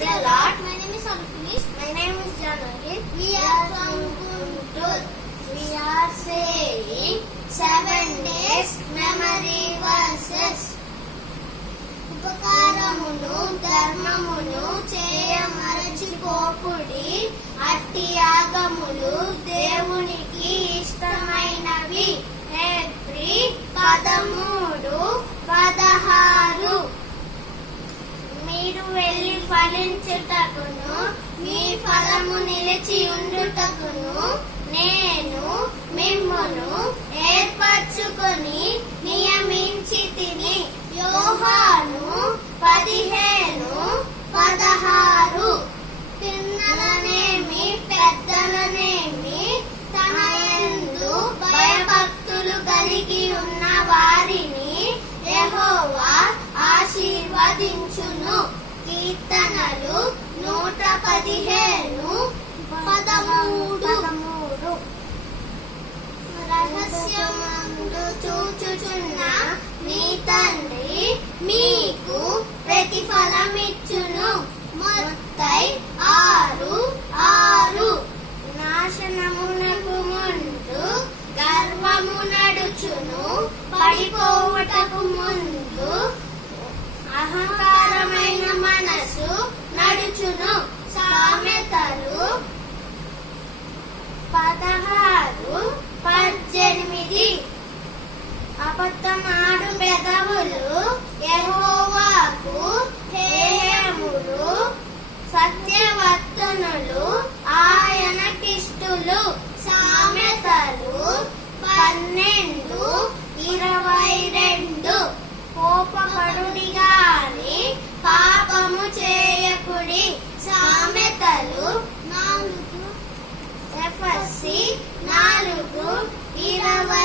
the Lord. My name is Alpinis. My name is Janaki. We are from Guntur. We are saying 7 days memory verses. ఉపకారమును ధర్మమును చేయమరచిపోకుడి. అట్టి యాగములు దేవునికి ఇష్టమైనవి. April 13, 16. మీరు వెళ్ళి ఫలించుటకును మీ ఫలము నిలిచి ఉండుటకును నేను మిమ్మును ఏర్పరచుకొని నియమించితిని. యోహాను 15:16. పిన్నలనేమి పెద్దలనేమి తన యందు భయభక్తులు కలిగి ఉన్న వారిని యెహోవా ఆశీర్వదించును. కీర్తనలు 115:13. రహస్యమందు చూచుచున్న నీ తండ్రి మీకు ప్రతిఫలమిచ్చును. మత్తయి 6:6. నాశనమునకు ముందు గర్వము నడుచును, పడిపోవుటకు ముందు అహంకారమైన మనసు నడుచును. సామెతలు 16:18. అబద్ధమాడు పెదవులు యెహోవాకు హేయములు, సత్యవర్తనులు ఆయనకిష్టులు. సామెతలు 12:22. కోపపడుడి గాని పాపము చేయకుడి. సామెతలు 4:4.